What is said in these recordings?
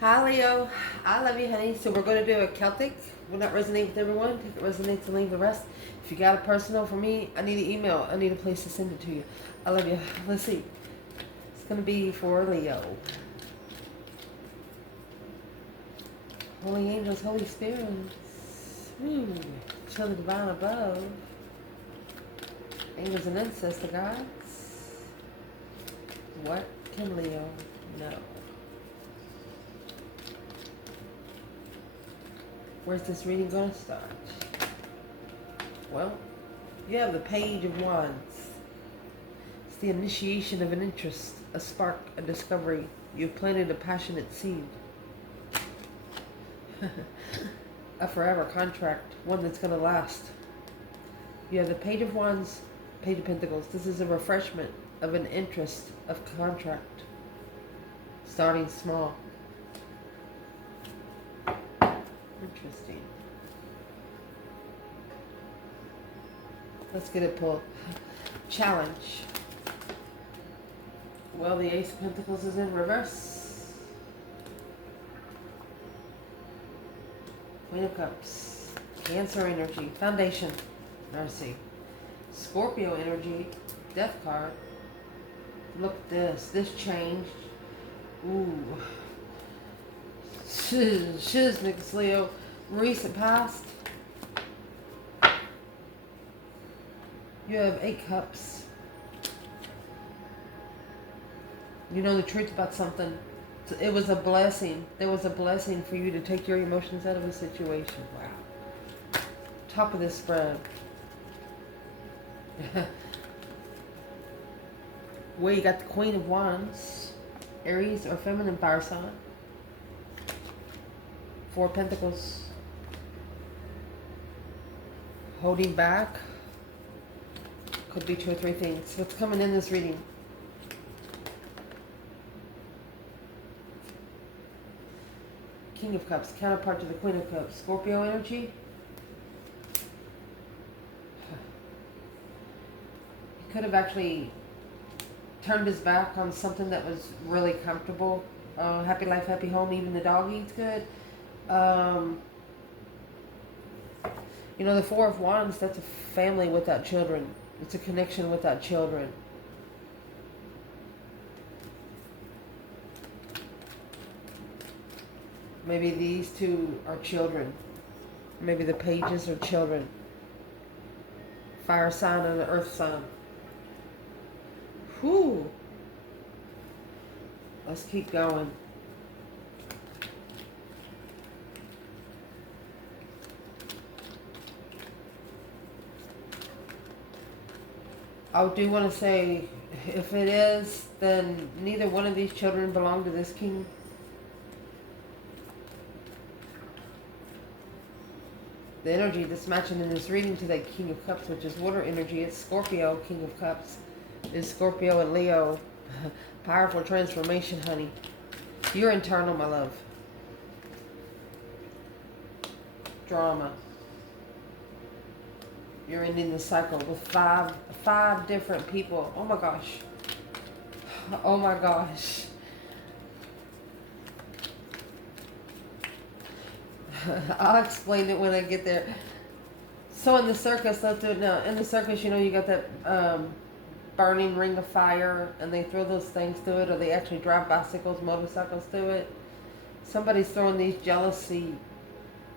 Hi Leo, I love you honey. So we're going to do a Celtic. Will not resonate with everyone. If it resonates and leave the rest. If you got a personal for me, I need an email. I need a place to send it to you. I love you. Let's see. It's going to be for Leo. Holy angels, Holy spirits. Chill the divine above. Angels and ancestor gods. What can Leo know? Where's this reading going to start? Well, you have the Page of Wands. It's the initiation of an interest, a spark, a discovery. You've planted a passionate seed. A forever contract, one that's going to last. You have the Page of Wands, Page of Pentacles. This is a refreshment of an interest, of contract. Starting small. Interesting. Let's get it pulled. Challenge. Well, the Ace of Pentacles is in reverse. Queen of Cups. Cancer energy. Foundation. Mercy. Scorpio energy. Death card. Look at this. This changed. Ooh. Shiznix, Leo. Recent past. You have 8 cups. You know the truth about something. It was a blessing. There was a blessing for you to take your emotions out of a situation. Wow. Top of this spread. Where you got the Queen of Wands. Aries or feminine fire sign. 4 Pentacles. Holding back. Could be 2 or 3 things. What's coming in this reading? King of Cups, counterpart to the Queen of Cups. Scorpio energy. He could have actually turned his back on something that was really comfortable. Happy life, happy home. Even the dog eats good. You know, the 4 of Wands, that's a family without children. It's a connection without children. Maybe these two are children. Maybe the pages are children. Fire sign and the earth sign. Whew. Let's keep going. I do want to say, if it is, then neither one of these children belong to this king. The energy that's matching in this reading to that King of Cups, which is water energy, it's Scorpio. King of Cups is Scorpio and Leo. Powerful transformation, honey. You're internal, my love. Drama. You're ending the cycle with five different people. Oh my gosh. Oh my gosh. I'll explain it when I get there. So in the circus, let's do it now. In the circus, you know, you got that burning ring of fire, and they throw those things to it, or they actually drive bicycles, motorcycles to it. Somebody's throwing these jealousy,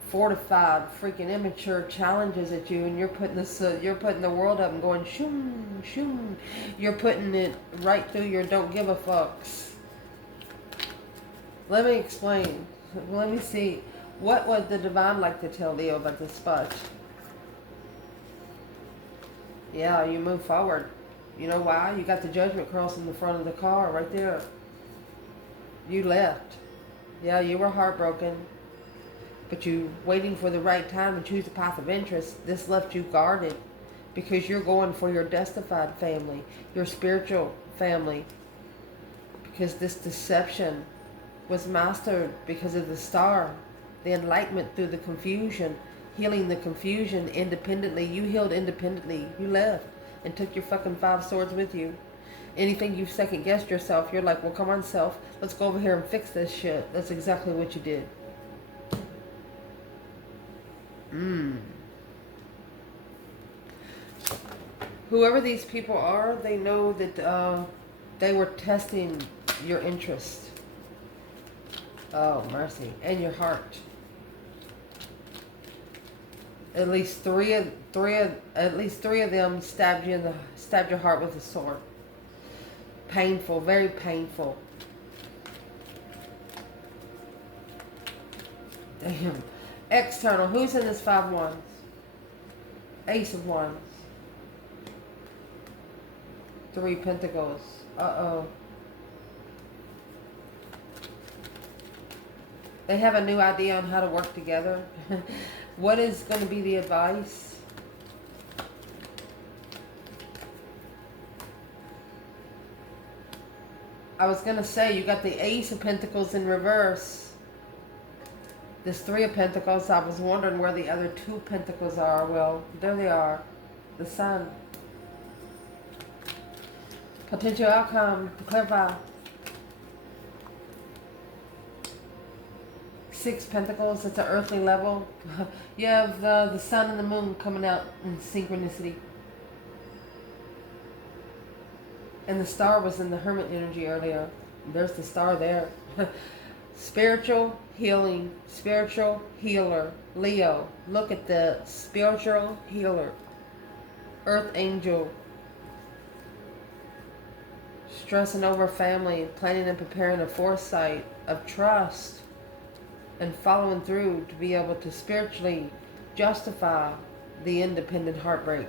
fortified, freaking immature challenges at you, and you're putting this, you're putting the world up and going shoom, shoom. You're putting it right through your don't give a fucks. Let me explain. Let me see. What would the divine like to tell Leo about this spot? Yeah, you move forward. You know why? You got the Judgment Cross in the front of the car right there. You left. Yeah, you were heartbroken. But you waiting for the right time to choose a path of interest. This left you guarded because you're going for your destified family, your spiritual family. Because this deception was mastered because of the star. The enlightenment through the confusion, healing the confusion independently. You healed independently. You left and took your fucking 5 swords with you. Anything you've second guessed yourself, you're like, well, come on, self, let's go over here and fix this shit. That's exactly what you did. Whoever these people are, they know that they were testing your interest. Oh, mercy. And your heart. At least three of them stabbed your heart with a sword. Painful, very painful. Damn. External. Who's in this 5 wands? Ace of wands. 3 pentacles. Uh-oh. They have a new idea on how to work together. What is going to be the advice? I was going to say, you got the Ace of Pentacles in reverse. This 3 of Pentacles, I was wondering where the other 2 Pentacles are. Well, there they are. The Sun. Potential outcome to clarify. 6 Pentacles, it's an earthly level. You have the Sun and the Moon coming out in synchronicity. And the Star was in the Hermit energy earlier. There's the Star there. Spiritual healing, spiritual healer. Leo, look at the spiritual healer. Earth angel. Stressing over family, planning and preparing a foresight of trust and following through to be able to spiritually justify the independent heartbreak.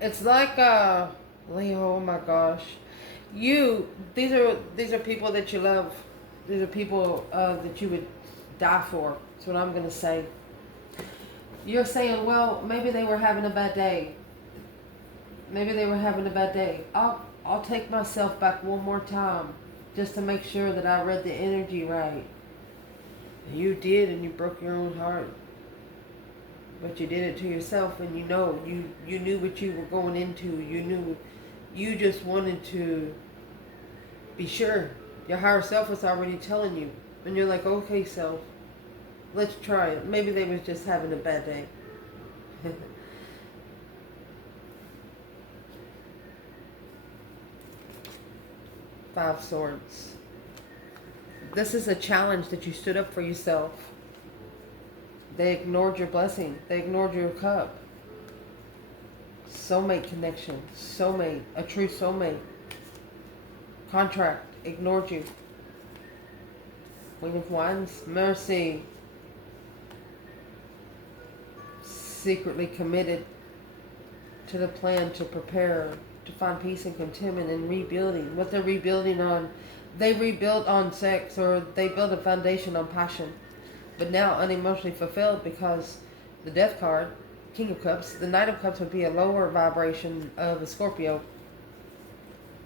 It's like Leo, oh my gosh. These are people that you love. These are people that you would die for. That's what I'm going to say. You're saying, well, maybe they were having a bad day. Maybe they were having a bad day. I'll take myself back one more time just to make sure that I read the energy right. You did, and you broke your own heart. But you did it to yourself, and you know, you knew what you were going into. You knew, you just wanted to be sure. Your higher self was already telling you. And you're like, okay, self, let's try it. Maybe they was just having a bad day. 5 Swords. This is a challenge that you stood up for yourself. They ignored your blessing. They ignored your cup. Soulmate connection. Soulmate. A true soulmate. Contract. Ignored you. Queen of Wands. Mercy. Secretly committed to the plan to prepare to find peace and contentment and rebuilding. What they're rebuilding on, they rebuilt on sex, or they built a foundation on passion. But now unemotionally fulfilled, because the Death card, King of Cups, the Knight of Cups would be a lower vibration of a Scorpio.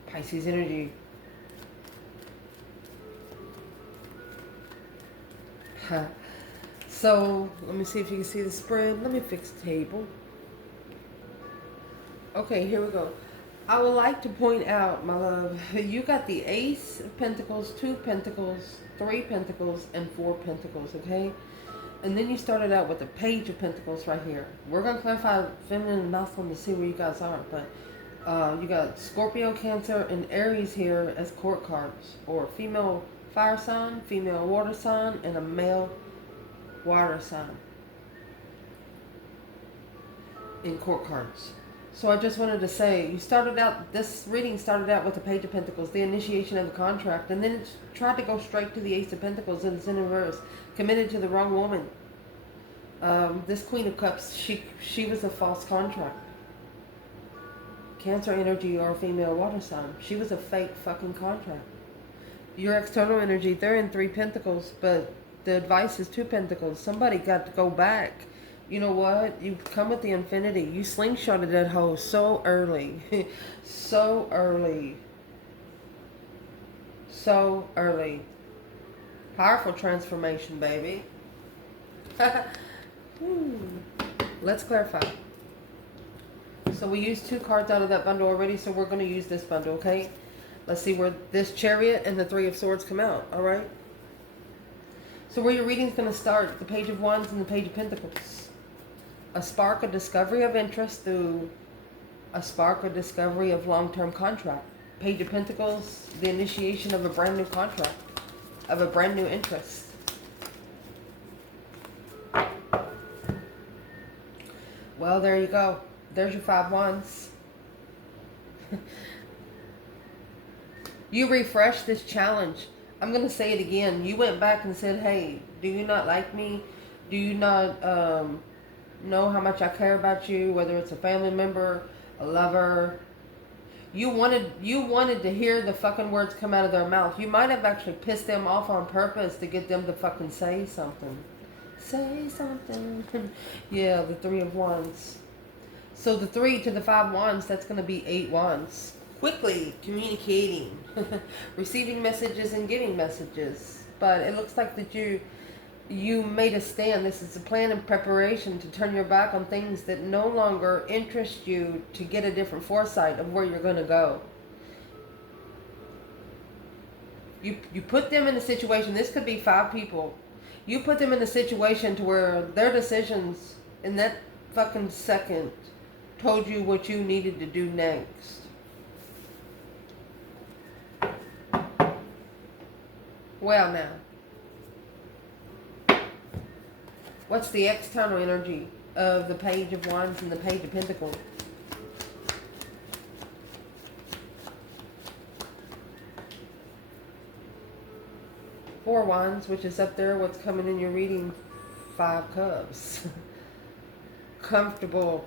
Pisces energy. So, let me see if you can see the spread. Let me fix the table. Okay, here we go. I would like to point out, my love, you got the Ace of Pentacles, 2 Pentacles, 3 Pentacles, and 4 Pentacles, okay? And then you started out with the Page of Pentacles right here. We're going to clarify feminine and masculine to see where you guys are, but you got Scorpio, Cancer, and Aries here as court cards, or female fire sign, female water sign, and a male water sign in court cards. So I just wanted to say, you started out, this reading started out with the Page of Pentacles, the initiation of the contract, and then it tried to go straight to the Ace of Pentacles, and it's in reverse. Committed to the wrong woman. This Queen of Cups, she was a false contract. Cancer energy or female water sign. She was a fake fucking contract. Your external energy, they're in 3 Pentacles, but the advice is 2 Pentacles. Somebody got to go back. You know what? You come with the infinity. You slingshotted that hoe so early. So early. So early. Powerful transformation, baby. Let's clarify. So we used 2 cards out of that bundle already, so we're going to use this bundle, okay? Let's see where this Chariot and the 3 of Swords come out, all right? So where your reading's going to start, the Page of Wands and the Page of Pentacles. A spark, a discovery of interest through a spark, a discovery of long-term contract. Page of Pentacles, the initiation of a brand new contract, of a brand new interest. Well, there you go. There's your 5 wands. You refreshed this challenge. I'm going to say it again. You went back and said, hey, do you not like me? Do you not know how much I care about you? Whether it's a family member, a lover. You wanted to hear the fucking words come out of their mouth. You might have actually pissed them off on purpose to get them to fucking say something. Say something. Yeah, the 3 of Wands. So the 3 to the 5 wands, that's going to be 8 wands. Quickly communicating, receiving messages and giving messages. But it looks like that you made a stand. This is a plan and preparation to turn your back on things that no longer interest you, to get a different foresight of where you're going to go. You put them in a situation, this could be 5 people. You put them in a situation to where their decisions in that fucking second told you what you needed to do next. Well now, what's the external energy of the Page of Wands and the Page of Pentacles? Four Wands, which is up there. What's coming in your reading? 5 Cups. Comfortable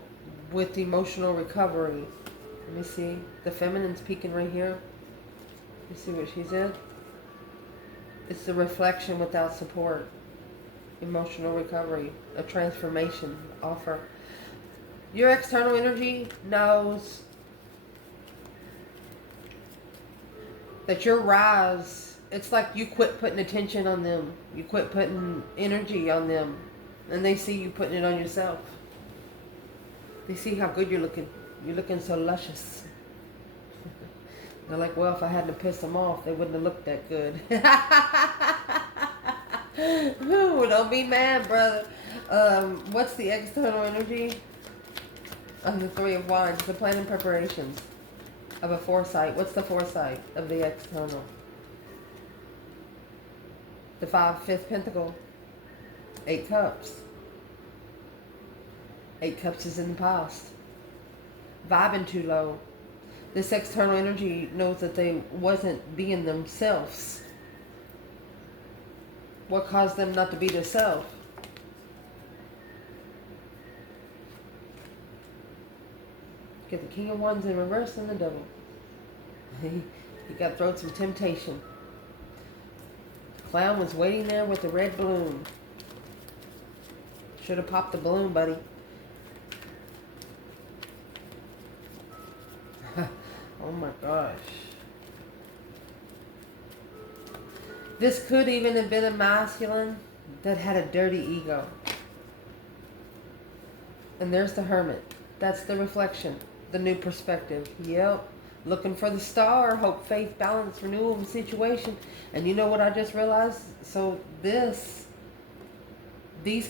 with emotional recovery. Let me see. The feminine's peeking right here. Let me see what she said. It's the reflection without support. Emotional recovery. A transformation offer. Your external energy knows that your rise, it's like you quit putting attention on them. You quit putting energy on them. And they see you putting it on yourself. They see how good you're looking. You're looking so luscious. They're like, well, if I hadn't pissed them off, they wouldn't have looked that good. Ooh, don't be mad, brother. What's the external energy on the 3 of Wands? The plan and preparations of a foresight. What's the foresight of the external? The 5th Pentacle. 8 Cups. 8 Cups is in the past. Vibing too low. This external energy knows that they wasn't being themselves. What caused them not to be themselves? Get the King of Wands in reverse and the Devil. You got thrown some temptation. The clown was waiting there with the red balloon. Should have popped the balloon, buddy. Oh my gosh. This could even have been a masculine that had a dirty ego. And there's the Hermit. That's the reflection. The new perspective. Yep. Looking for the star. Hope, faith, balance, renewal of the situation. And you know what I just realized? So these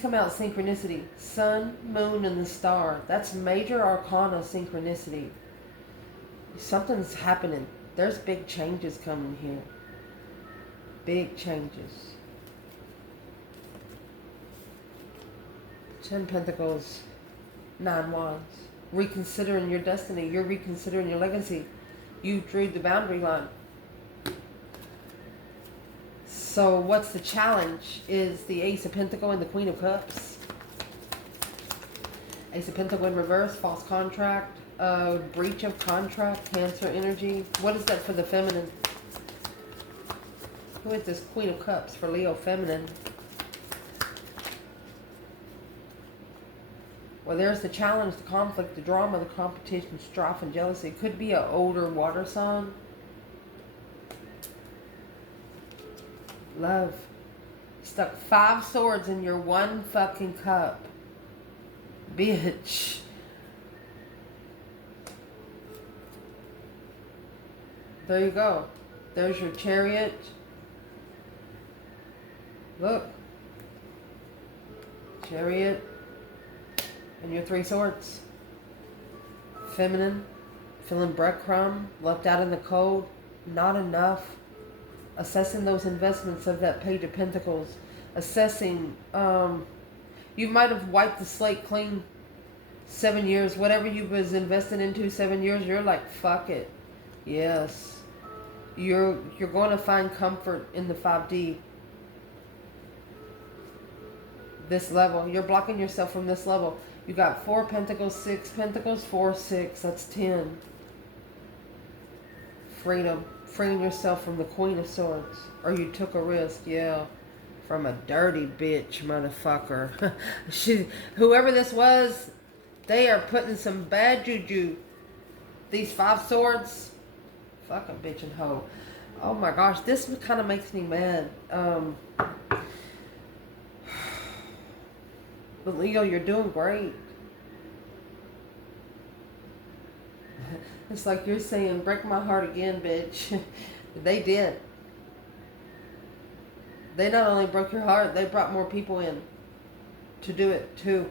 come out synchronicity. Sun, moon, and the star. That's major arcana synchronicity. Something's happening. There's big changes coming here. Big changes. 10 Pentacles. 9 Wands. Reconsidering your destiny. You're reconsidering your legacy. You drew the boundary line. So what's the challenge? Is the Ace of Pentacles and the Queen of Cups. Ace of Pentacles in reverse. False contract. Breach of contract. Cancer energy. What is that for the feminine? Who is this Queen of Cups for Leo feminine? Well, there's the challenge, the conflict, the drama, the competition, strife, and jealousy. It could be an older water sign. Love. Stuck 5 swords in your one fucking cup. Bitch. There you go. There's your Chariot. Look. Chariot. And your 3 swords. Feminine. Feeling breadcrumb. Left out in the cold. Not enough. Assessing those investments of that Page of Pentacles. Assessing. You might have wiped the slate clean. 7 years. Whatever you was invested into 7 years. You're like, fuck it. Yes. You're going to find comfort in the 5D. This level. You're blocking yourself from this level. You got 4 Pentacles, 6 Pentacles, 4, 6. That's 10. Freedom. Freeing yourself from the Queen of Swords. Or you took a risk. Yeah. From a dirty bitch, motherfucker. Whoever this was, they are putting some bad juju. These 5 swords. Fucking bitch and hoe. Oh my gosh, this kind of makes me mad. But Leo, you're doing great. It's like you're saying, break my heart again, bitch. They did. They not only broke your heart, they brought more people in to do it too.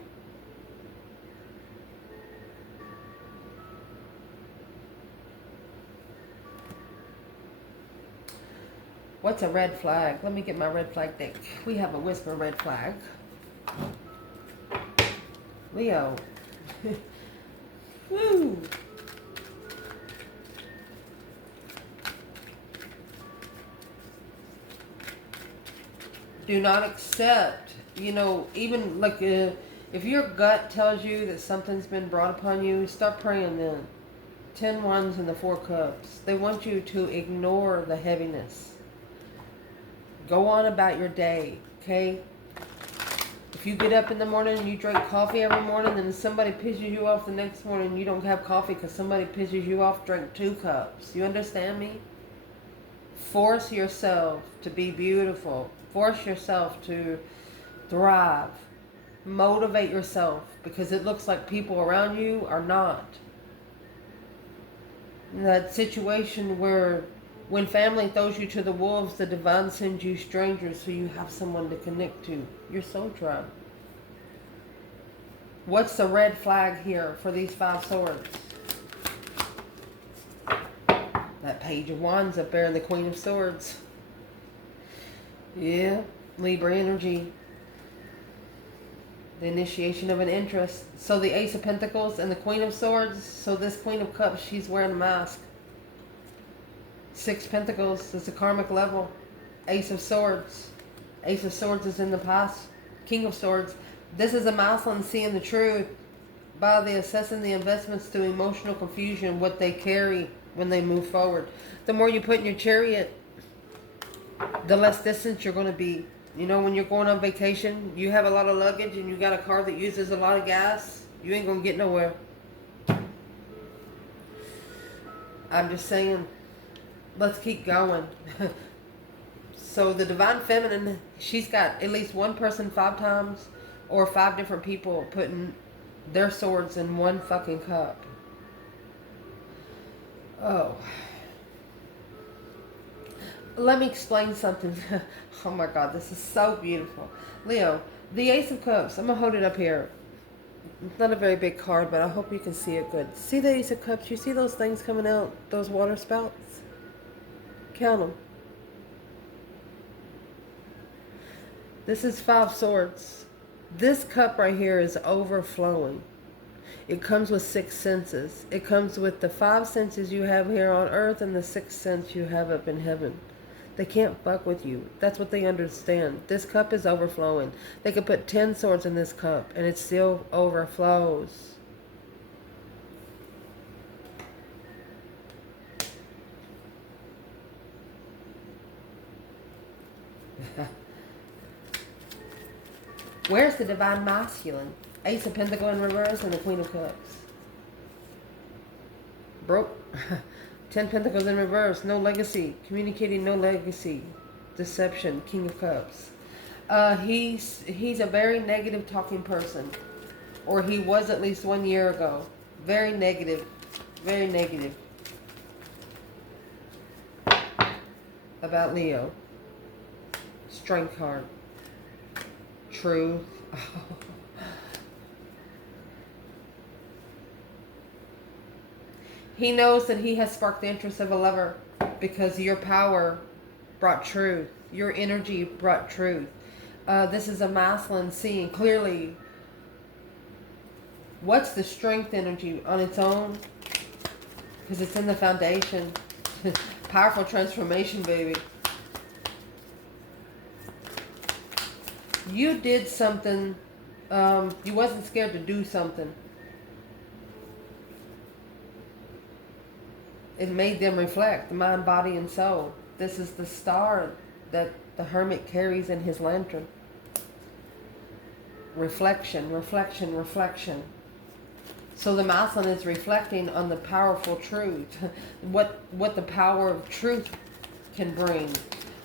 What's a red flag? Let me get my red flag deck. We have a Wysper red flag. Leo. Woo! Do not accept, even like if your gut tells you that something's been brought upon you, start praying then. 10 Wands and the 4 Cups. They want you to ignore the heaviness. Go on about your day, okay? If you get up in the morning and you drink coffee every morning and somebody pisses you off the next morning, you don't have coffee because somebody pisses you off, drink 2 cups. You understand me? Force yourself to be beautiful. Force yourself to thrive. Motivate yourself because it looks like people around you are not. In that situation where when family throws you to the wolves, the divine sends you strangers so you have someone to connect to. Your soul tribe. What's the red flag here for these 5 swords? That Page of Wands up there and the Queen of Swords. Yeah, Libra energy. The initiation of an interest. So the Ace of Pentacles and the Queen of Swords. So this Queen of Cups, she's wearing a mask. 6 Pentacles is the karmic level. Ace of Swords. Ace of Swords is in the past. King of Swords. This is a masculine seeing the truth by the assessing the investments through emotional confusion, what they carry when they move forward. The more you put in your Chariot, the less distance you're going to be. When you're going on vacation, you have a lot of luggage and you got a car that uses a lot of gas, you ain't going to get nowhere. I'm just saying, let's keep going. So the Divine Feminine, she's got at least one person 5 times or 5 different people putting their swords in one fucking cup. Oh. Let me explain something. Oh my God, this is so beautiful. Leo, the Ace of Cups, I'm going to hold it up here. It's not a very big card, but I hope you can see it good. See the Ace of Cups? You see those things coming out? Those water spouts? Count them. This is 5 swords. This cup right here is overflowing. It comes with 6 senses. It comes with the 5 senses you have here on earth and the 6th sense you have up in heaven. They can't fuck with you. That's what they understand. This cup is overflowing. They could put 10 swords in this cup and it still overflows. Where's the Divine Masculine? Ace of Pentacles in reverse and the Queen of Cups. Broke. 10 Pentacles in reverse. No legacy. Communicating no legacy. Deception. King of Cups. He's a very negative talking person. Or he was at least 1 year ago. Very negative. Very negative. about Leo. Strength card. Truth. He knows that he has sparked the interest of a lover because your power brought truth. Your energy brought truth. This is a masculine seeing clearly what's the strength energy on its own, because it's in the foundation. Powerful transformation, baby. You did something. You wasn't scared to do something. It made them reflect, mind, body, and soul. This is the star that the hermit carries in his lantern. Reflection, reflection, reflection. So the masculine is reflecting on the powerful truth. What the power of truth can bring.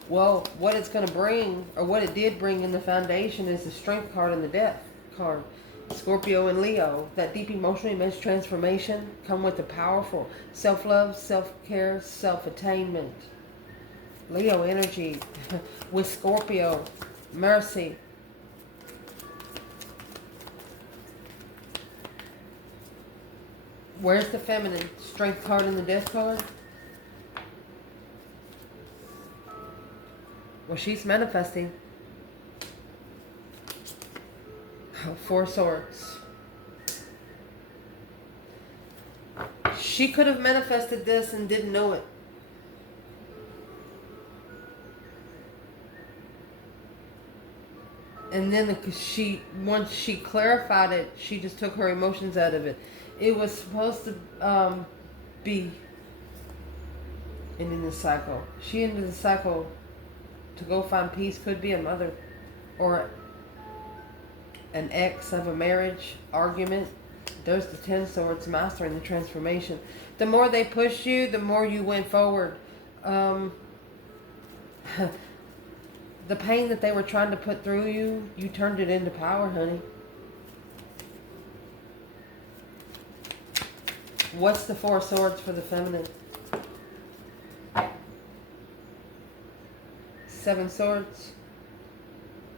Well, what it's going to bring, or what it did bring in the foundation, is the strength card and the death card. Scorpio and Leo, that deep emotional immense transformation come with the powerful self-love, self-care, self-attainment. Leo energy with Scorpio, mercy. Where's the feminine? Strength card and the death card? Well, she's manifesting. Four Swords. She could have manifested this and didn't know it. And then once she clarified it, she just took her emotions out of it. It was supposed to be ending the cycle. She ended the cycle to go find peace. Could be a mother or an ex of a marriage argument. There's the 10 Swords, mastering the transformation. The more they pushed you, the more you went forward. The pain that they were trying to put through you, you turned it into power, honey. What's the Four Swords for the feminine? Seven Swords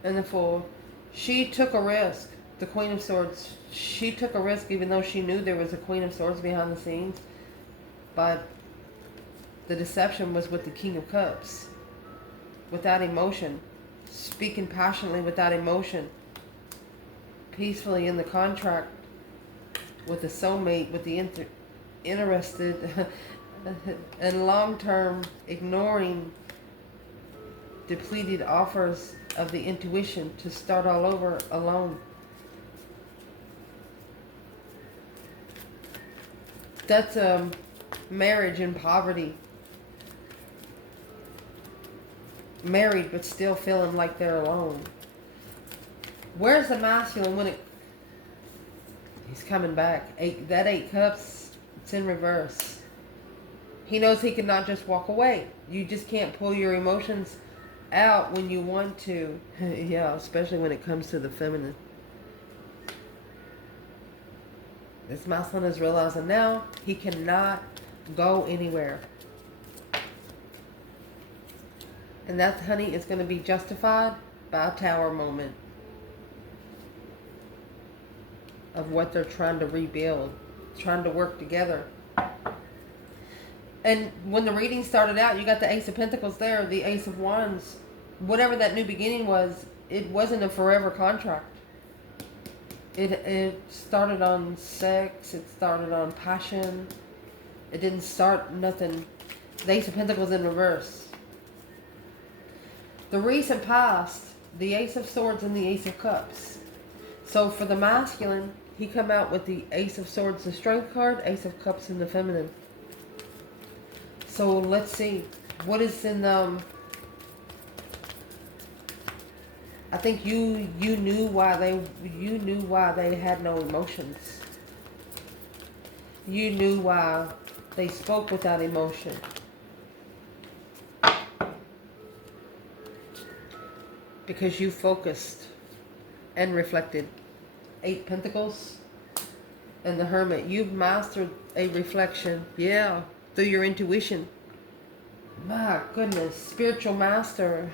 and the Fool. She took a risk. The Queen of Swords. She took a risk even though she knew there was a Queen of Swords behind the scenes. But the deception was with the King of Cups. Without emotion. Speaking passionately without emotion. Peacefully in the contract. With the soulmate. With the interested. And long-term ignoring depleted offers of the intuition to start all over alone. That's marriage in poverty. Married but still feeling like they're alone. Where's the masculine when it... He's coming back. That 8 Cups, it's in reverse. He knows he cannot just walk away. You just can't pull your emotions out when you want to. Yeah, especially when it comes to the feminine. This masculine is realizing now he cannot go anywhere. And that, honey, is going to be justified by a Tower moment of what they're trying to rebuild, trying to work together. And when the reading started out, you got the Ace of Pentacles there, the Ace of Wands. Whatever that new beginning was, it wasn't a forever contract. It started on sex, it started on passion. It didn't start nothing. The Ace of Pentacles in reverse. The recent past, the Ace of Swords and the Ace of Cups. So for the masculine, he come out with the Ace of Swords, the Strength card, Ace of Cups in the feminine. So let's see. What is in I think you knew why they had no emotions. You knew why they spoke without emotion. Because you focused and reflected. 8 Pentacles and the Hermit. You've mastered a reflection. Yeah, through your intuition. My goodness, spiritual master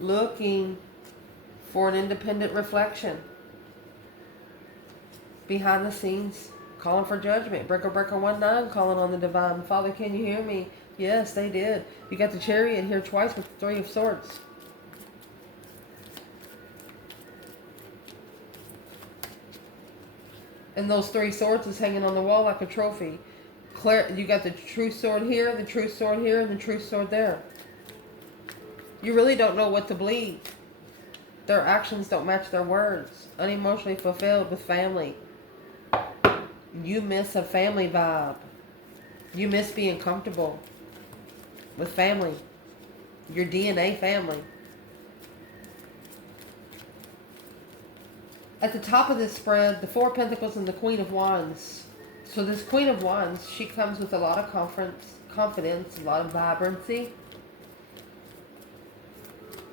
looking for an independent reflection. Behind the scenes, calling for judgment. Breaker 19 calling on the divine. Father, can you hear me? Yes, they did. You got the Chariot here twice with the 3 of Swords. And those 3 swords is hanging on the wall like a trophy. You got the true sword here, the true sword here, and the true sword there. You really don't know what to believe. Their actions don't match their words. Unemotionally fulfilled with family. You miss a family vibe. You miss being comfortable with family. Your DNA family. At the top of this spread, the 4 of Pentacles and the Queen of Wands. So this Queen of Wands, she comes with a lot of confidence, a lot of vibrancy.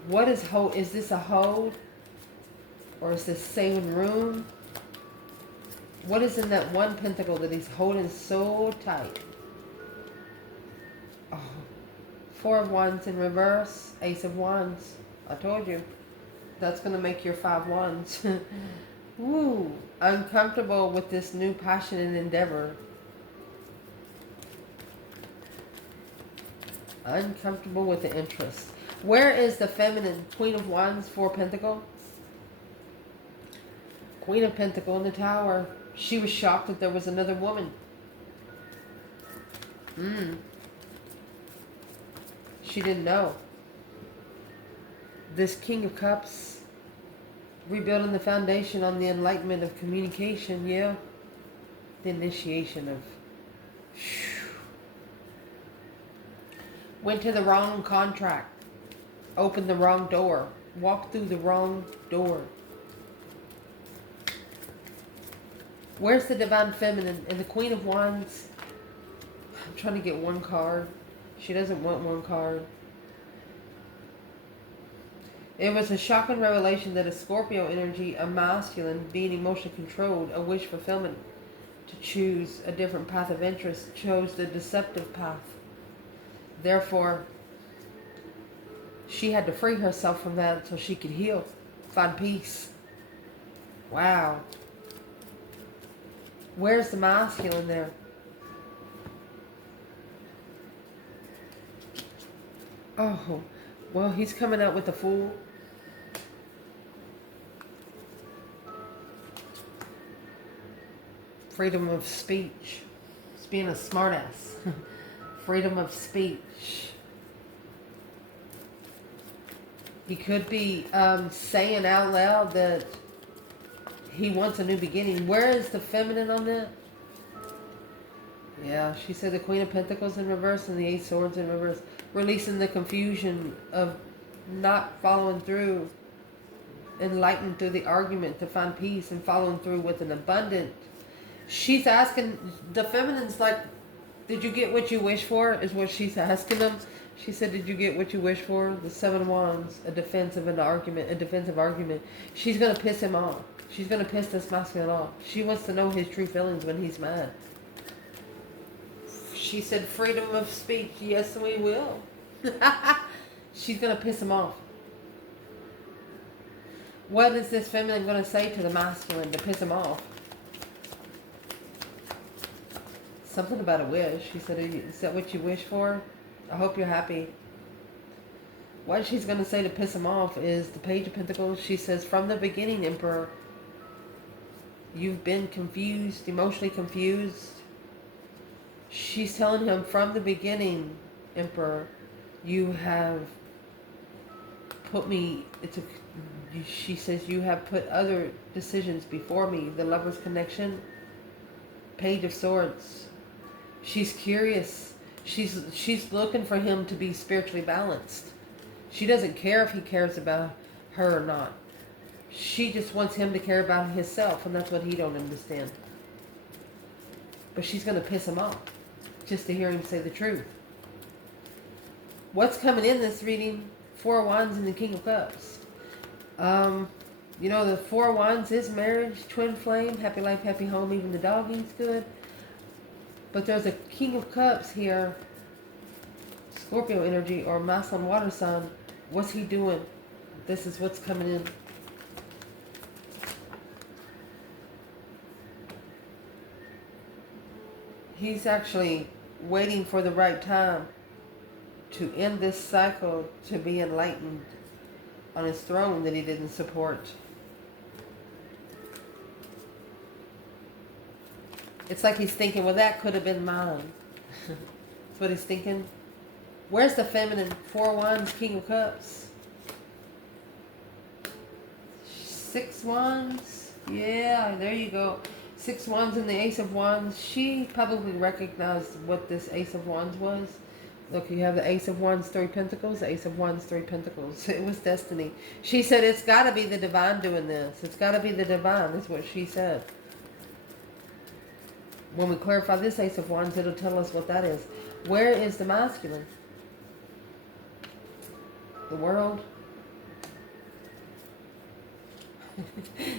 What is hold? Is this a hold? Or is this same room? What is in that 1 pentacle that he's holding so tight? Oh, 4 of Wands in reverse, Ace of Wands. I told you. That's going to make your 5 wands. Woo. Uncomfortable with this new passion and endeavor. Uncomfortable with the interest. Where is the feminine? Queen of Wands, 4 Pentacle. Queen of Pentacle in the Tower. She was shocked that there was another woman. She didn't know. This King of Cups, rebuilding the foundation on the enlightenment of communication, yeah. The initiation of... Went to the wrong contract. Opened the wrong door. Walked through the wrong door. Where's the Divine Feminine? And the Queen of Wands. I'm trying to get 1 card. She doesn't want 1 card. It was a shocking revelation that a Scorpio energy, a masculine, being emotionally controlled, a wish fulfillment to choose a different path of interest, chose the deceptive path. Therefore, she had to free herself from that so she could heal, find peace. Wow. Where's the masculine there? Oh, well, he's coming out with the Fool. Freedom of speech. It's being a smartass. Freedom of speech. He could be saying out loud that he wants a new beginning. Where is the feminine on that? Yeah, she said the Queen of Pentacles in reverse and the 8 Swords in reverse. Releasing the confusion of not following through. Enlightened through the argument to find peace and following through with an abundant. She's asking, the feminine's like, did you get what you wish for? Is what she's asking them. She said, did you get what you wish for? The 7 of Wands, a defensive argument. She's going to piss him off. She's going to piss this masculine off. She wants to know his true feelings when he's mad. She said, freedom of speech. Yes, we will. She's going to piss him off. What is this feminine going to say to the masculine to piss him off? Something about a wish. She said, is that what you wish for? I hope you're happy. What she's going to say to piss him off is the Page of Pentacles. She says, from the beginning, Emperor, you've been confused, emotionally confused. She's telling him, from the beginning, Emperor, you have put me... She says, you have put other decisions before me. The Lover's Connection. Page of Swords. She's curious. She's looking for him to be spiritually balanced. She doesn't care if he cares about her or not. She just wants him to care about himself, and that's what he don't understand. But she's going to piss him off just to hear him say the truth. What's coming in this reading? 4 of Wands and the King of Cups. You know, the 4 of Wands is marriage, twin flame, happy life, happy home, even the dog eats good. But there's a King of Cups here. Scorpio energy or masculine water sign. What's he doing? This is what's coming in. He's actually waiting for the right time to end this cycle, to be enlightened on his throne that he didn't support. It's like he's thinking, well, that could have been mine. That's what he's thinking. Where's the feminine? 4 Wands, King of Cups. 6 Wands. Yeah, there you go. 6 Wands and the Ace of Wands. She probably recognized what this Ace of Wands was. Look, you have the Ace of Wands, 3 Pentacles, Ace of Wands, 3 Pentacles. It was destiny. She said, it's got to be the divine doing this. It's got to be the divine, is what she said. When we clarify this Ace of Wands, it'll tell us what that is. Where is the masculine? The world.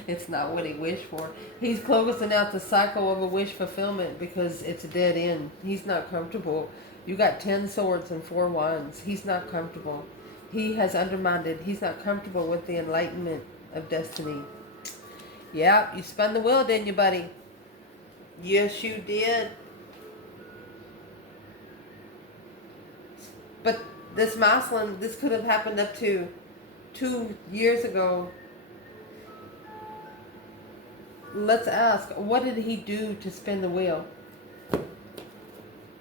It's not what he wished for. He's closing out the cycle of a wish fulfillment because it's a dead end. He's not comfortable. You got 10 swords and 4 wands. He's not comfortable. He has undermined it. He's not comfortable with the enlightenment of destiny. Yeah, you spun the wheel, didn't you, buddy? Yes, you did. But this masculine, this could have happened up to 2 years ago. Let's ask, what did he do to spin the wheel?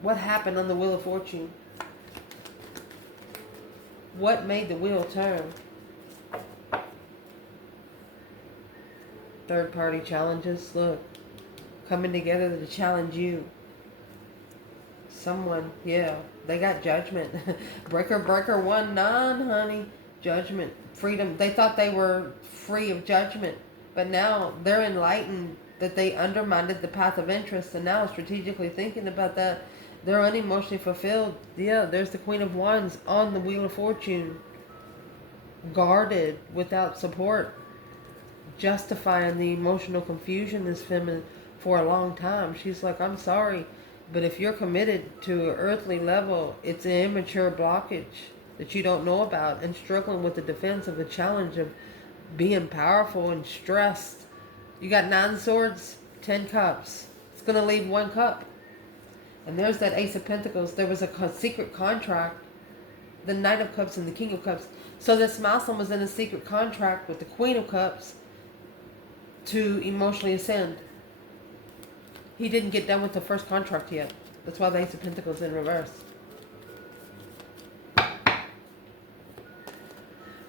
What happened on the Wheel of Fortune? What made the wheel turn? Third party challenges, look, coming together to challenge you. Someone, yeah, they got judgment. Breaker 1-9, honey. Judgment, freedom. They thought they were free of judgment, but now they're enlightened that they undermined the path of interest, and now strategically thinking about that, they're unemotionally fulfilled. Yeah, there's the Queen of Wands on the Wheel of Fortune, guarded, without support, justifying the emotional confusion this feminine for a long time. She's like, I'm sorry, but if you're committed to an earthly level, it's an immature blockage that you don't know about, and struggling with the defense of the challenge of being powerful and stressed. You got 9 swords, 10 cups. It's going to leave 1 cup. And there's that Ace of Pentacles. There was a secret contract. The Knight of Cups and the King of Cups. So this masculine was in a secret contract with the Queen of Cups to emotionally ascend. He didn't get done with the first contract yet. That's why the Ace of Pentacles in reverse.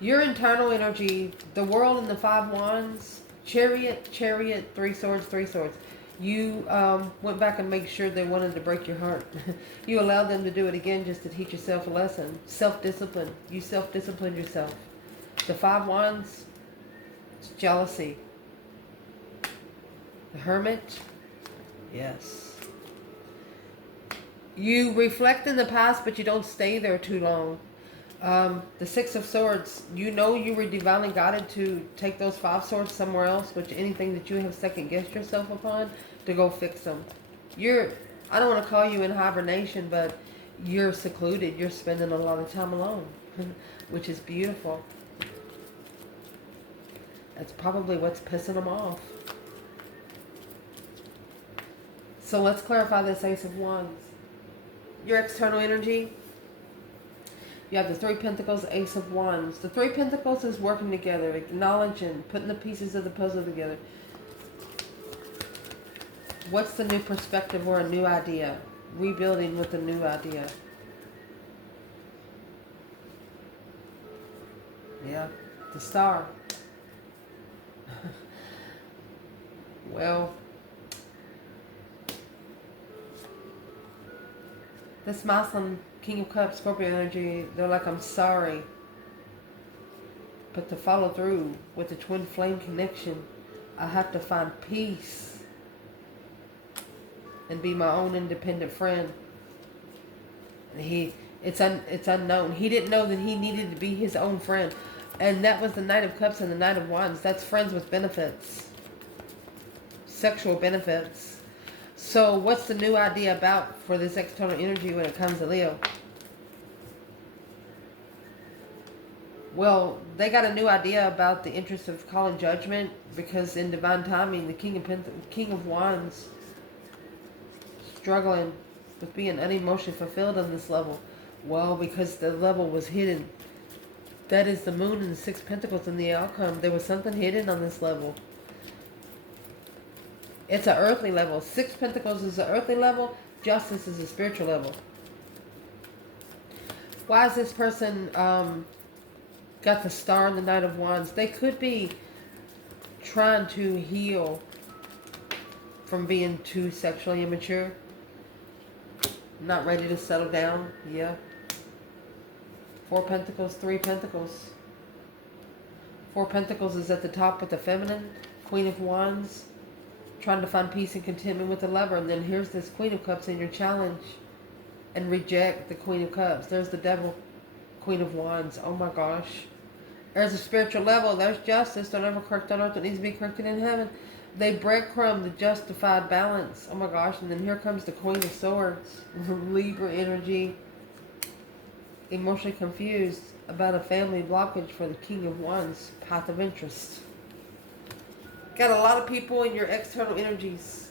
Your internal energy, the world and the 5 wands, chariot, 3 swords, 3 swords. You went back and made sure they wanted to break your heart. You allowed them to do it again just to teach yourself a lesson. Self-discipline. You self-disciplined yourself. The 5 wands, it's jealousy. The Hermit, yes. You reflect in the past, but you don't stay there too long. The 6 of Swords, you know you were divinely guided to take those 5 swords somewhere else, which anything that you have second guessed yourself upon, to go fix them. I don't want to call you in hibernation, but you're secluded. You're spending a lot of time alone, which is beautiful. That's probably what's pissing them off. So let's clarify this Ace of Wands. Your external energy. You have the 3 Pentacles, Ace of Wands. The 3 Pentacles is working together, acknowledging, putting the pieces of the puzzle together. What's the new perspective or a new idea? Rebuilding with a new idea. Yeah, the Star. Well, this masculine King of Cups, Scorpio energy, they're like, I'm sorry. But to follow through with the twin flame connection, I have to find peace and be my own independent friend. And it's unknown. He didn't know that he needed to be his own friend. And that was the Knight of Cups and the Knight of Wands. That's friends with benefits. Sexual benefits. So what's the new idea about for this external energy when it comes to Leo? Well, they got a new idea about the interest of calling judgment because in divine timing, the King of Wands struggling with being unemotionally fulfilled on this level. Well, because the level was hidden. That is the moon and the six pentacles in the outcome. There was something hidden on this level. It's an earthly level. Six pentacles is an earthly level. Justice is a spiritual level. Why is this person got the star and the Knight of Wands? They could be trying to heal from being too sexually immature. Not ready to settle down. Yeah. Four Pentacles, Three Pentacles. Four Pentacles is at the top with the feminine. Queen of Wands. Trying to find peace and contentment with the lover. And then here's this Queen of Cups in your challenge. And reject the Queen of Cups. There's the devil. Queen of Wands. Oh my gosh. There's a spiritual level. There's justice. Don't ever correct on earth. It needs to be corrected in heaven. They breadcrumb the justified balance. Oh my gosh. And then here comes the Queen of Swords. Libra energy. Emotionally confused about a family blockage for the King of Wands. Path of interest. Got a lot of people in your external energies.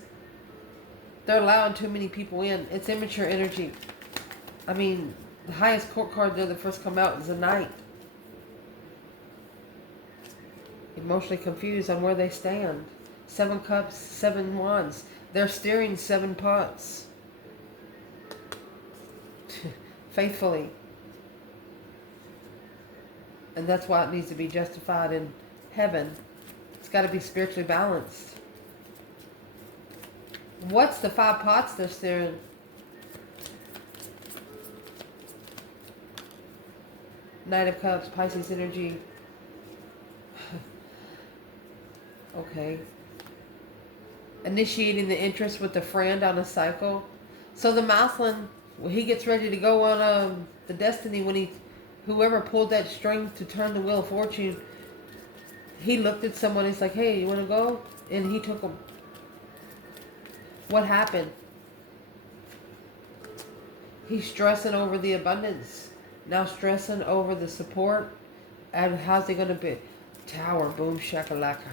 They're allowing too many people in. It's immature energy. I mean, the highest court card there that first come out is a Knight. Emotionally confused on where they stand. Seven Cups, Seven Wands. They're steering seven pots. Faithfully. And that's why it needs to be justified in heaven. It's got to be spiritually balanced. What's the five pots they're steering? Knight of Cups, Pisces energy. Okay. Initiating the interest with a friend on a cycle. So the masculine, when he gets ready to go on the destiny, when whoever pulled that string to turn the wheel of fortune, he looked at someone, he's like, hey, you want to go? And he took him. What happened? He's stressing over the abundance. Now stressing over the support. And how's he going to be? Tower, boom, shakalaka.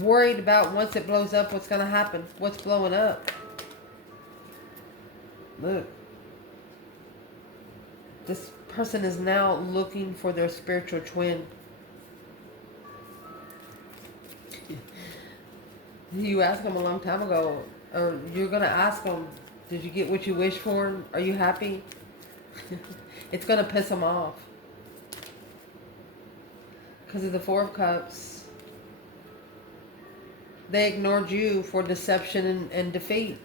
Worried about once it blows up, what's going to happen? What's blowing up? Look. This person is now looking for their spiritual twin. You asked them a long time ago, or you're going to ask them, did you get what you wished for? Are you happy? It's going to piss them off. Because of the Four of Cups. They ignored you for deception and defeat.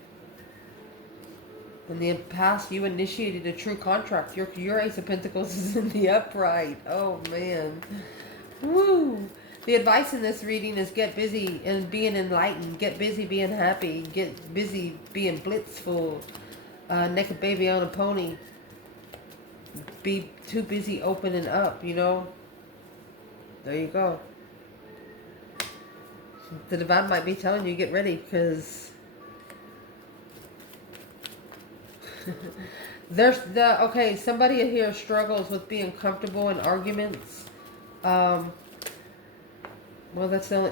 In the past, you initiated a true contract. Your Ace of Pentacles is in the upright. Oh, man. Woo! The advice in this reading is get busy and being enlightened. Get busy being happy. Get busy being blitzful. Naked baby on a pony. Be too busy opening up, you know. There you go. The divine might be telling you, get ready, because there's okay, somebody here struggles with being comfortable in arguments. Well, that's the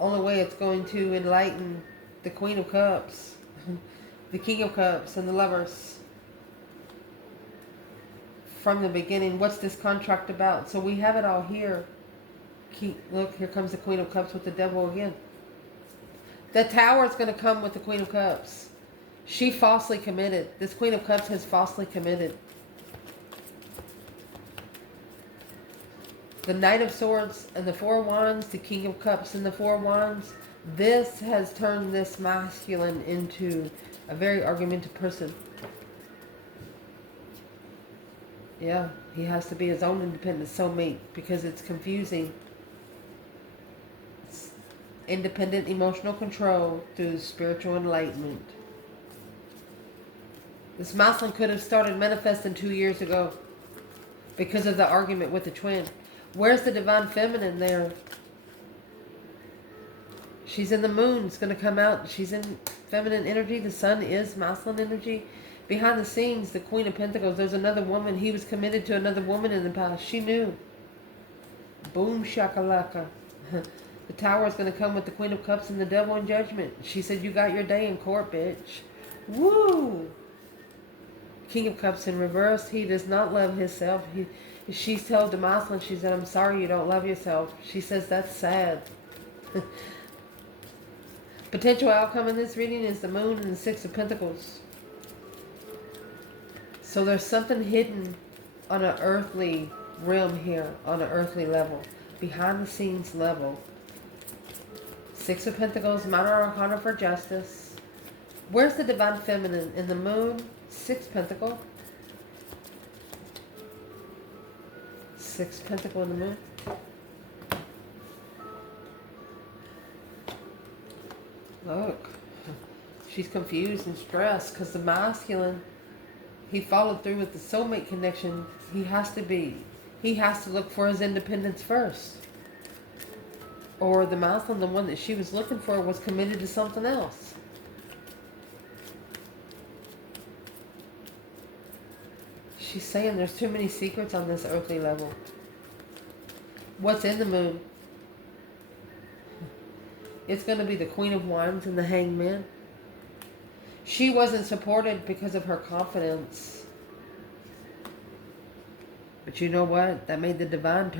only way it's going to enlighten the Queen of Cups, the King of Cups, and the Lovers. From the beginning, what's this contract about? So we have it all here. Look, here comes the Queen of Cups with the devil again. The Tower is going to come with the Queen of Cups. She falsely committed. This Queen of Cups has falsely committed. The Knight of Swords and the Four Wands, the King of Cups and the Four Wands. This has turned this masculine into a very argumentative person. Yeah, he has to be his own independent soulmate because it's confusing. It's independent emotional control through spiritual enlightenment. This masculine could have started manifesting 2 years ago because of the argument with the twin. Where's the divine feminine there? She's in the moon. It's going to come out. She's in feminine energy. The sun is masculine energy. Behind the scenes, the Queen of Pentacles, there's another woman. He was committed to another woman in the past. She knew. Boom shakalaka. The Tower is going to come with the Queen of Cups and the Devil in Judgment. She said, you got your day in court, bitch. Woo! King of Cups in reverse. He does not love himself. She told Demaslin, she said, I'm sorry you don't love yourself. She says, that's sad. Potential outcome in this reading is the Moon and the Six of Pentacles. So there's something hidden on an earthly realm here, on an earthly level, behind the scenes level. Six of Pentacles, Minor Arcana for justice. Where's the Divine Feminine? In the Moon, Six Pentacle. Six Pentacle in the Moon. Look, she's confused and stressed because the masculine, he followed through with the soulmate connection. He has to look for his independence first. Or the masculine, the one that she was looking for, was committed to something else. She's saying there's too many secrets on this earthly level. What's in the Moon? It's going to be the Queen of Wands and the Hanged Man. She wasn't supported because of her confidence. But you know what? That made the divine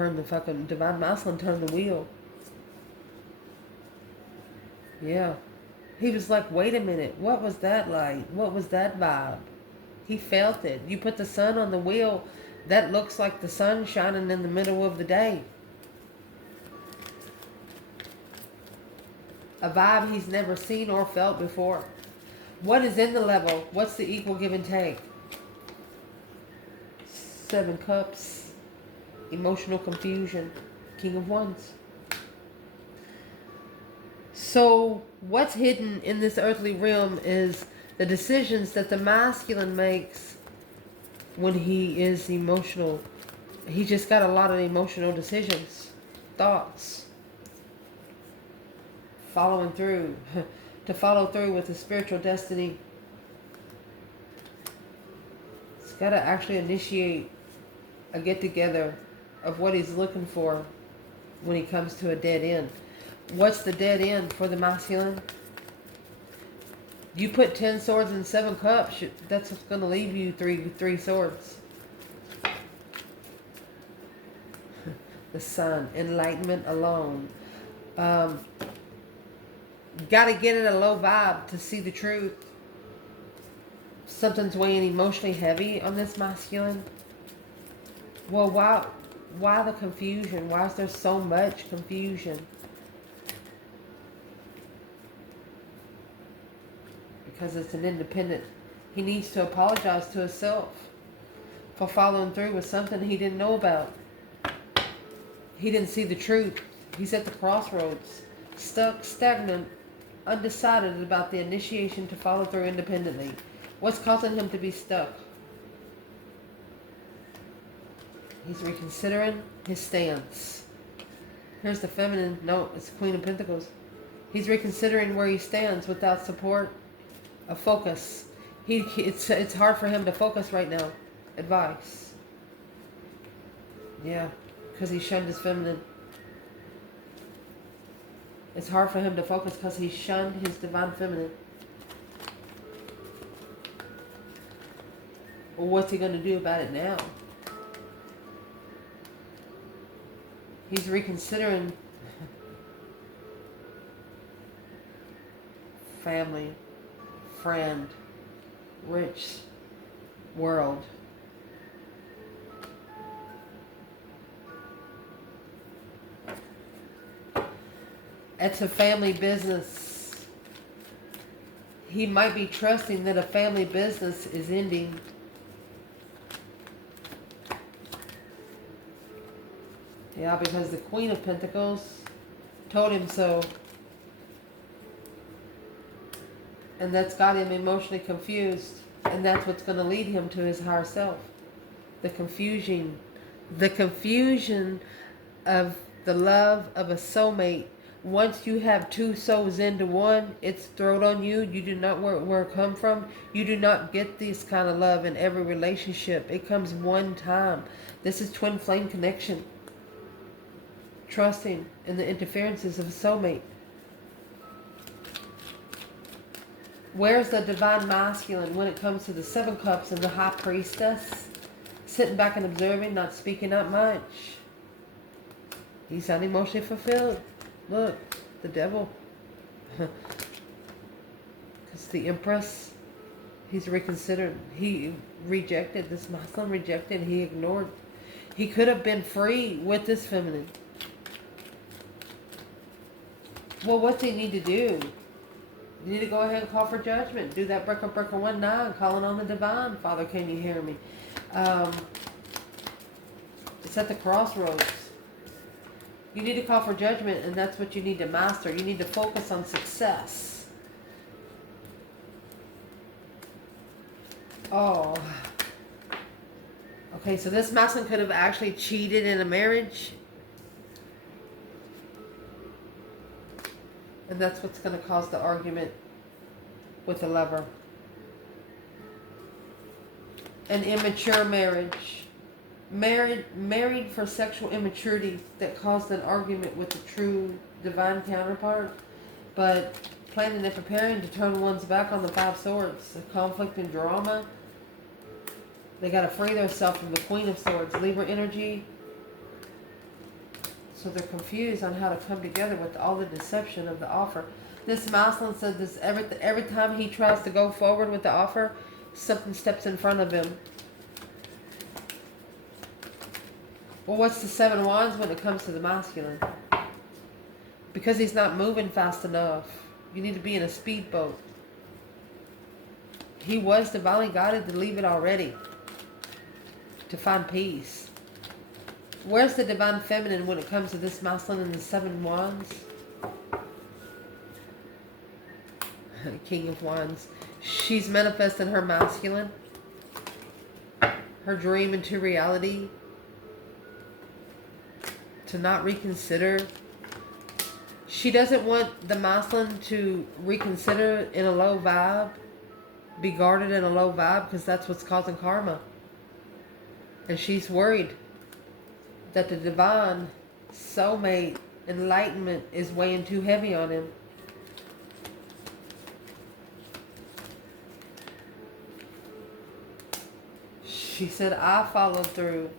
masculine turn the wheel. Yeah. He was like, wait a minute. What was that like? What was that vibe? He felt it. You put the sun on the wheel, that looks like the sun shining in the middle of the day. A vibe he's never seen or felt before. What is in the level? What's the equal give and take? Seven Cups. Emotional confusion. King of Wands. So what's hidden in this earthly realm is the decisions that the masculine makes when he is emotional. He just got a lot of emotional decisions. Thoughts. Following through. To follow through with his spiritual destiny. He's got to actually initiate a get-together of what he's looking for when he comes to a dead end. What's the dead end for the masculine? You put 10 swords and 7 cups, that's what's going to leave you three swords. The Sun, enlightenment alone. Got to get in a low vibe to see the truth. Something's weighing emotionally heavy on this masculine. Well, why the confusion? Why is there so much confusion? Because it's an independent. He needs to apologize to himself for following through with something he didn't know about. He didn't see the truth. He's at the crossroads, stuck, stagnant, undecided about the initiation to follow through independently. What's causing him to be stuck? He's reconsidering his stance. Here's the feminine. No, it's the Queen of Pentacles. He's reconsidering where he stands without support of focus. It's hard for him to focus right now. Advice. Yeah, because he shunned his feminine. It's hard for him to focus because he shunned his divine feminine. Well, what's he going to do about it now? He's reconsidering family, friend, rich world. It's a family business. He might be trusting that a family business is ending. Yeah, because the Queen of Pentacles told him so. And that's got him emotionally confused. And that's what's going to lead him to his higher self. The confusion. The confusion of the love of a soulmate once you have two souls into one, it's thrown on you. You do not where it come from. You do not get this kind of love in every relationship. It comes one time. This is twin flame connection. Trusting in the interferences of a soulmate. Where's the divine masculine when it comes to the 7 cups and the high priestess? Sitting back and observing, not speaking up much. He's unemotionally fulfilled. Look, the devil. Because the Empress, he's reconsidered. He rejected, this masculine rejected, he ignored. He could have been free with this feminine. Well, what's he need to do? You need to go ahead and call for judgment. Do that breaker 19, calling on the divine. Father, can you hear me? It's at the crossroads. You need to call for judgment, and that's what you need to master. You need to focus on success. Oh. Okay, so this masculine could have actually cheated in a marriage. And that's what's going to cause the argument with the lover. An immature marriage. Married for sexual immaturity that caused an argument with the true divine counterpart. But planning and preparing to turn one's back on the 5 swords. The conflict and drama. They got to free themselves from the Queen of Swords. Libra energy. So they're confused on how to come together with all the deception of the offer. This masculine said this every time he tries to go forward with the offer, something steps in front of him. Well, what's the 7 wands when it comes to the masculine? Because he's not moving fast enough. You need to be in a speedboat. He was divinely guided to leave it already. To find peace. Where's the divine feminine when it comes to this masculine and the 7 wands? King of Wands. She's manifesting her masculine. Her dream into reality. To not reconsider. She doesn't want the masculine to reconsider in a low vibe. Be guarded in a low vibe because that's what's causing karma. And she's worried that the divine soulmate enlightenment is weighing too heavy on him. She said, I followed through.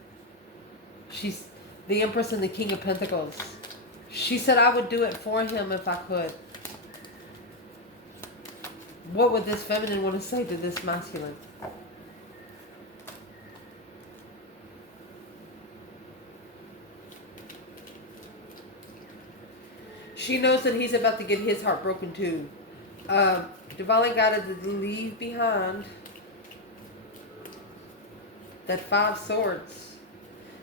She's the Empress and the King of Pentacles. She said, I would do it for him if I could. What would this feminine want to say to this masculine? She knows that he's about to get his heart broken too. Divinely guided to leave behind that 5 swords.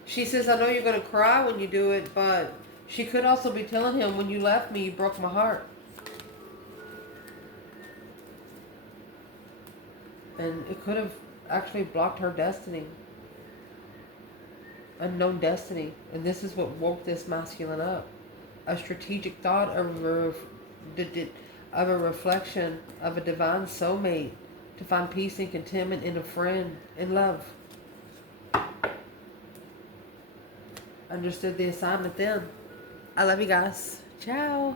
She says, I know you're going to cry when you do it, but she could also be telling him, when you left me, you broke my heart. And it could have actually blocked her destiny. Unknown destiny. And this is what woke this masculine up. A strategic thought of a reflection of a divine soulmate to find peace and contentment in a friend, in love. Understood the assignment then. I love you guys. Ciao.